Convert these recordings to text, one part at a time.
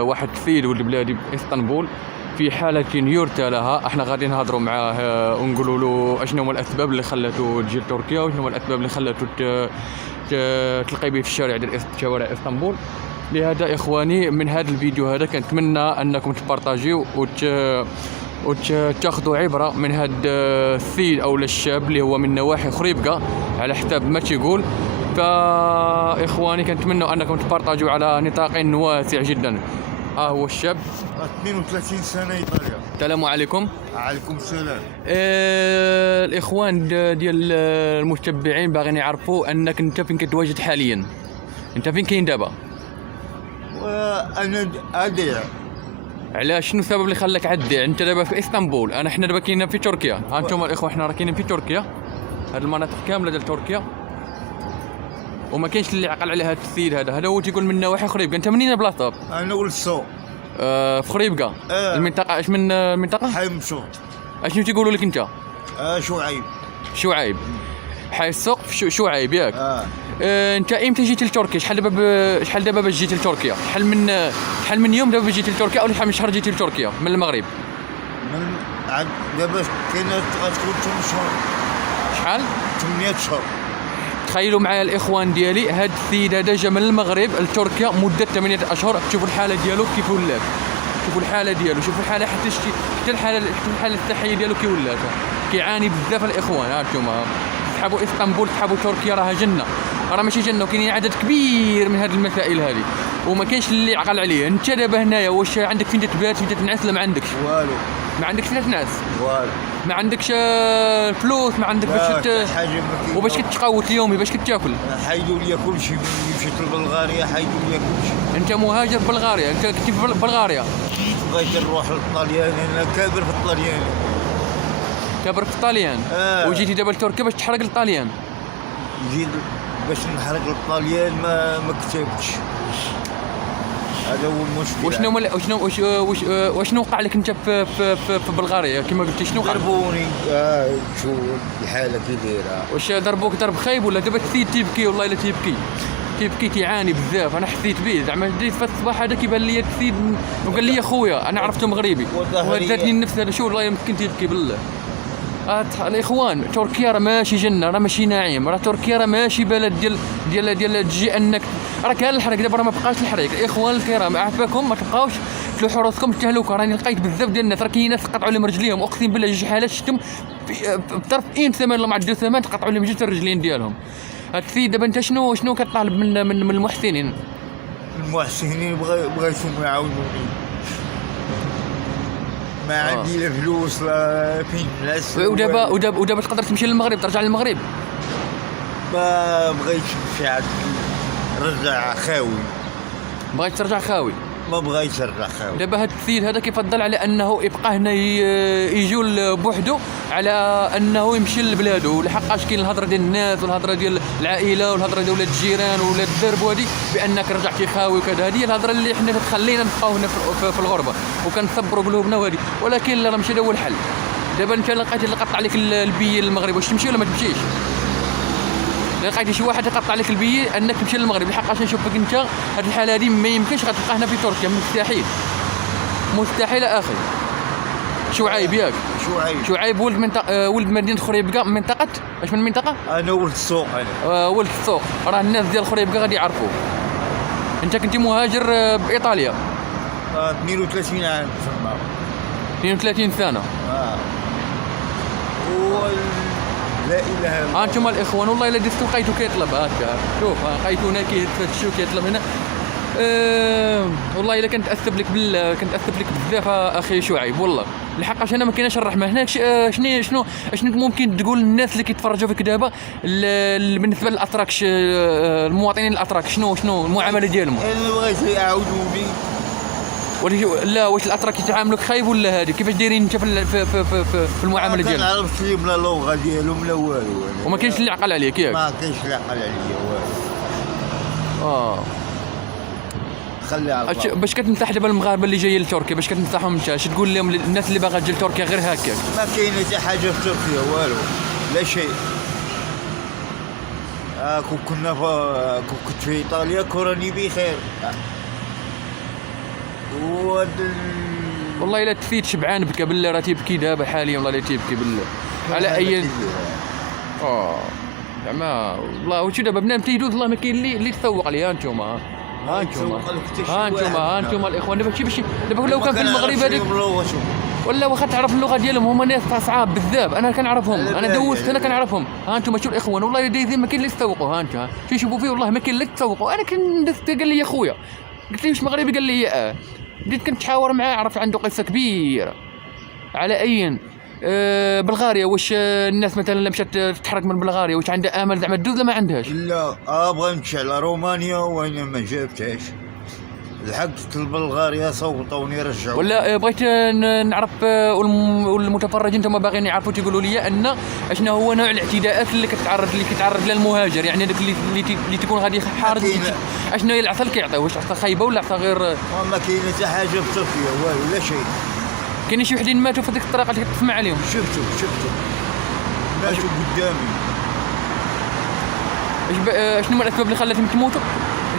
واحد السيد ولد بلادي باسطنبول في حالة يرثى لها. احنا غادي نهضروا معاه ونقولوا له اشنو هما الاسباب اللي خلاته تجي لتركيا وشنو هما الاسباب اللي خلاته تلقي به في الشارع ديال شوارع اسطنبول. لهذا اخواني من هذا الفيديو هذا كنتمنى انكم تبارطاجيو وتاخذوا عبره من هذا السيد او الشاب اللي هو من نواحي خريبكا على حساب ما تيقول. فاخواني كنتمنى انكم تبارطاجوا على نطاق واسع جدا. هو الشاب 32 سنه ايطاليا. السلام عليكم. عليكم السلام. الاخوان ديال المتبعين باغيين يعرفوا انك انت فين كتواجد حاليا، انت فين كاين دابا؟ وانا اديع. علاش؟ شنو السبب اللي خلاك عدي؟ انت دابا في اسطنبول، حنا دابا كاينين في تركيا. ها انتم الاخوه حنا راه كاينين في تركيا، هاد المناطق كامله ديال تركيا، وما كاينش اللي عقل على هذا السيد هذا هو تيقول من نواحي خريبكا. انت منين بلاصتك؟ انا ولد السوق. في خريبكا. المنطقه اش من المنطقه؟ حي مشوط. اشنو تيقولوا لك انت؟ شعيب. شعيب. حي السوق في شعيب ياك؟ انت امتى جيت لتركيا؟ شحال دابا باش جيت لتركيا؟ شحال من يوم دابا باش جيت لتركيا او شحال من شهر جيت لتركيا من المغرب؟ من دابا كاينه غتكون 8 شهور. شحال؟ 8 شهور. تخيلوا معايا الاخوان ديالي، هاد السيد هذا جا من المغرب لتركيا مده 8 اشهر. شوفوا الحاله ديالو كيف ولات، شوفوا الحاله ديالو، شوفوا الحاله حتى الحاله الصحيه ديالو كي ولات، كيعاني بزاف الاخوان. ها انتم تحبوا اسطنبول، تحبوا تركيا، راها جنه، راه ماشي جنه، وكاينين عدد كبير من هذه المسائل هذه وما كاينش اللي عقل عليه. انت دابا هنايا واش عندك فين تبات، فين تنعس؟ لا ما عندكش والو. ما عندكش فين تنعس؟ والو. ما عندكش فلوس؟ ما عندك باش وباش كتقوت اليومي باش كتاكل؟ حيدوا لي كلشي. مشيت لبلغاريا حيدوا لي كلشي. انت مهاجر في بلغاريا؟ انت كنتي في بلغاريا؟ بغيت نروح للطليان، انا كابر في الطليان. كابر في الطليان؟ وجيتي دابا لتركيا باش تحرق الطليان؟ جيت باش نحرق الطليان ما كتبتش. هذا هو المشكل. وشنو وقع لك انت في بلغاريا كما قلتي؟ شنو وقع؟ ضربوني. شو الحاله كي دايره؟ واش ضربوك ضرب خايب ولا دابا السيد تيبكي؟ والله الا تيبكي كيعاني بزاف. انا حسيت به زعما جيت في الصباح هذا كيبان لي السيد وقال لي خويا انا عرفته مغربي وهداتني النفس هذا. شو والله مسكين تيبكي بالله. الاخوان تركيا راه ماشي جنه، راه ماشي نعيم، راه تركيا راه ماشي بلد ديال تجي انك راه كان الحريق دابا، راه ما بقاش الحريق. الاخوان الكرام عافاكم، ما تبقاوش تلوحوا راسكم التهلكه. راني لقيت بزاف ديال الناس، راه كاين ناس قطعوا لهم رجليهم، اقسم بالله شي حالات شفتم بطرف ثمان ولا مع 2 ثمان تقطعوا لهم جوج الرجلين ديالهم. هاد السيد دابا انت شنو كطالب من المحسنين؟ المحسنين بغيتهم يعاونوني. ما عندي لا فلوس لا فين نعس. ودابا تقدر تمشي للمغرب، ترجع للمغرب؟ ما بغيتش نمشي عاد نرجع خاوي. بغيت ترجع خاوي؟ ما بغيتش نرجع خاوي. دابا هذا السيد هذا كيفضل على انه يبقى هنا يجوا بوحده على انه يمشي لبلادو، لحقاش كاين الهضره ديال الناس والهضره ديال العائله والهضره ديال ولاد الجيران وولاد الدرب وهذه بانك رجعتي خاوي وكذا. هذه الهضره اللي حنا كتخلينا نبقاو هنا في الغربه وكنصبروا قلوبنا وهذه، ولكن راه ماشي هذا هو الحل. دابا انت لقيتي اللي قطع عليك البي للمغرب، واش تمشي ولا ما تمشيش؟ لقيتي شي واحد يقطع لك البي انك تمشي للمغرب، لحقاش نشوفك انت هذه الحاله هذه ما يمكنش غتلقى هنا في تركيا، مستحيل مستحيل اخي. شعيب ياك؟ شعيب ولد مدينه خريبكا، من منطقه اش من منطقه؟ انا ولد السوق. انا ولد السوق. راه الناس ديال خريبكا غادي يعرفوك. انت كنتي مهاجر بايطاليا؟ 32 عام تما. 32 سنه. لا اله الا الله. انتم الاخوان والله الا دزتو لقيتو كيطلب هكا، شوف لقيتو هنا كيتفتشوا كيطلب هنا. والله الا كنتاسف لك بزاف اخي شعيب، والله لحقاش انا ما كايناش الرحمه هناك. شنو ممكن تقول للناس اللي كيتفرجوا فيك دابا بالنسبه للاتراك، المواطنين الاتراك، شنو المعامله ديالهم؟ انا بغيت يعاودوني. لا واش الاتراك يتعاملوك خايب ولا هادي؟ كيفاش دايرين انت في المعامله ديالهم؟ ما كنعرفش لا اللغه ديالهم لا والو. وما كاينش اللي عقل عليك ياك؟ ما كاينش اللي عقل عليا والو. خلي على الله. باش كتنصح دابا المغاربه اللي جايين لتركيا، باش كتنصحهم انت اش تقول لهم الناس اللي باغا تجي لتركيا غير هكاك؟ ما كاينه حتى حاجه في تركيا والو، لا شيء. كنت في ايطاليا كوراني بخير، والله الا تفيت شبعان بكى بالله، راه تيبكي دابا حاليا، والله الا تيبكي بالله. على اي زعما والله وشو دابا بنادم تيدوز، والله ما كاين اللي تسوق عليه. ها انتوما الاخوان دابا باش دابا لو كان في المغرب هذيك ولا واخا تعرف اللغه ديالهم، هما ناس صعاب بزاف، انا كنعرفهم، انا دوزت انا كنعرفهم. ها انتم شوف الاخوان والله دايزين ما كاين اللي يسوقوا. ها انتم تيشوفوا فيه والله ما كاين اللي تسوقوا. انا كندست قال لي خويا، قلت له واش مغربي؟ قال لي بديت كنتحاور معاه، عرفت عنده قصه كبيره. على اي بلغاريا، واش الناس مثلا اللي مشات تتحرك من بلغاريا واش عندها امل زعما تدوز ولا ما عندهاش؟ لا ابغى نمشي على رومانيا وانا ما جابتهاش، لحقت لبلغاريا صوتوني رجعوا. ولا بغيت نعرف والمتفرجين انتم باغيين يعرفوا، تيقولوا لي ان اشنا هو نوع الاعتداءات اللي كيتعرض لها المهاجر، يعني داك اللي تكون غادي حارس، اشنا هي العصا اللي كيعطيو، واش عصا خايبه ولا عصا غير؟ ما كاين حتى حاجه في تركيا والو لا شيء. كاين شي وحدين ماتوا في ديك الطريقه اللي كتسمع عليهم؟ شفتو ماتوا قدامي. شنو هما الاسباب اللي خلاتهم تموتوا؟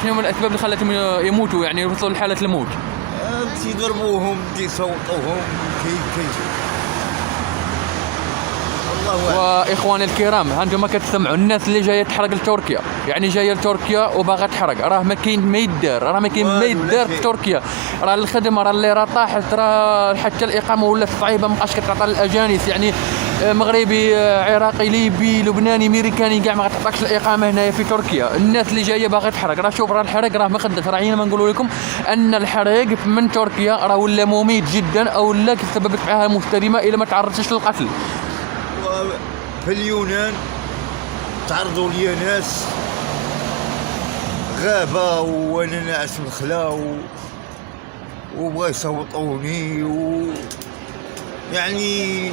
شنو هما الاسباب اللي خلاتهم يموتوا، يعني يوصلوا لحاله الموت؟ تيضربوهم تيصوتوهم كيف والله. واخواني الكرام، ها انتم كتسمعوا الناس اللي جايه تحرق لتركيا، يعني جايه لتركيا وباغا تحرق، راه ما كاين ما يدار، راه ما كاين ما يدار في تركيا، راه الخدمه راه اللي راه طاحت، راه حتى الاقامه ولات صعيبه، مابقاش كتعطى للاجانس، يعني مغربي عراقي ليبي لبناني امريكاني كاع ما غتعطاكش الاقامه هنايا في تركيا. الناس اللي جايه باغا تحرق، راه شوف راه الحرق راه ما خدش، راه ما نقولوا لكم ان الحريق من تركيا راه ولا مميت جدا، او لا سببت معها مستديمه الا ما تعرضتش للقتل. في اليونان تعرضوا لي ناس غابه وانا ناعس الخلا وبغا يصوتوني يعني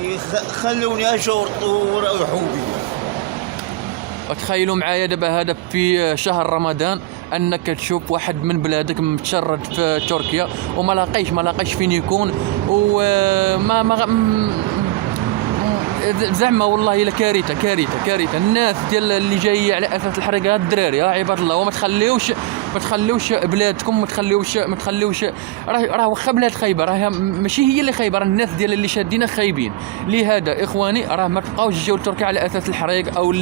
خلوني اشورطوا وروحوا بيا. تخيلوا معايا دابا هذا في شهر رمضان انك تشوف واحد من بلادك متشرد في تركيا وما لاقيش فين يكون، وما زعما والله الا كارثه. الناس ديال اللي جايه على اساس الحرق، الدراري عباد الله، وما تخليوش بلادكم، ما تخليوش راه واخا بلاد خايبه، راه ماشي هي اللي خايبه، راه الناس ديال اللي شادين خايبين. لهذا اخواني راه ما تبقاوش تجيو لتركيا على اساس الحريق او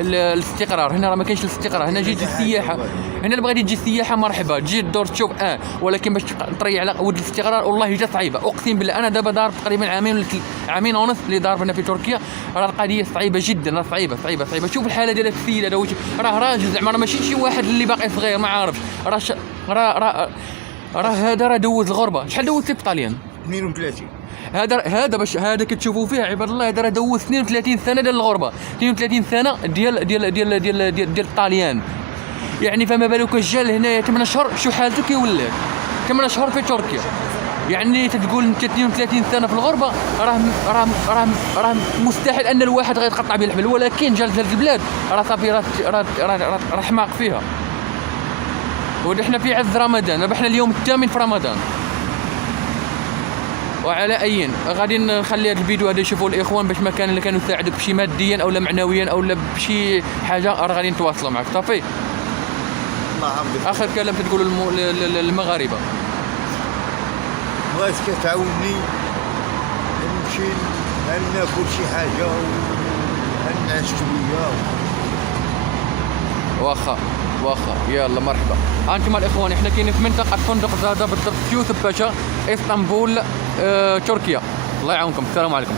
الاستقرار. هنا راه ما كاينش الاستقرار، هنا جيت السياحه، هنا اللي بغيتي تجي السياحه مرحبا، تجي تدور تشوف ولكن باش تطري على ود الاستقرار والله جا صعيبه. اقسم بالله انا دابا ضارب تقريبا عامين ونص اللي ضارب هنا في تركيا، راه القضيه صعيبه جدا، راه صعيبه. شوف الحاله ديال السيد هذا، راه راجل زعما، راه ماشي شي واحد اللي باقي صغير ما عارفش، راه هذا راه دوز الغربه. شحال دوزتي في طاليان؟ 32. هذا باش هذا كتشوفوا فيه عباد الله، هذا راه دوز 32 سنه ديال الغربه، 32 سنه ديال الطاليان، يعني فما بالك جا لهنايا 8 اشهر، شو حالته كي ولات 8 اشهر في تركيا، يعني تتقول انت 32 سنه في الغربه، راه مستحيل ان الواحد غيتقطع به الحبل، ولكن جا لهاد البلاد راه صافي راه حماق فيها. ونحن في عز رمضان، ربحنا اليوم الثامن في رمضان. وعلى اي غادي نخلي هذا الفيديو هذا يشوفوا الاخوان، باش ما كان اللي كانوا يساعدوك بشي ماديا او معنويا او بشي حاجه، راه غادي نتواصلوا معك صافي. اخر كلام تقولوا للمغاربه؟ بغيت كتعاوني نمشي ناكل شي حاجه ونعس شويه. واخا يلا مرحبا. انتم الاخوان احنا كاينين في منطقه فندق زاده بالضبط في يوسف باشا، اسطنبول، تركيا. الله يعاونكم، السلام عليكم.